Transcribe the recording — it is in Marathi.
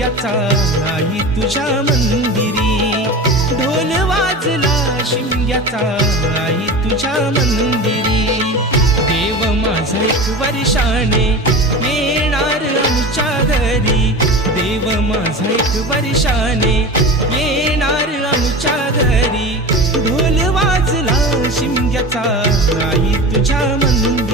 शिमग्याचा आई तुझ्या मंदिरी, ढोल वाजला शिमग्याचा आई तुझ्या मंदिरी. देव माझा एक वर्षाने येणार आमच्या घरी, देव माझा एक वर्षाने येणार आमच्या घरी. ढोल वाजला शिमग्याचा आई तुझ्या मंदिरी.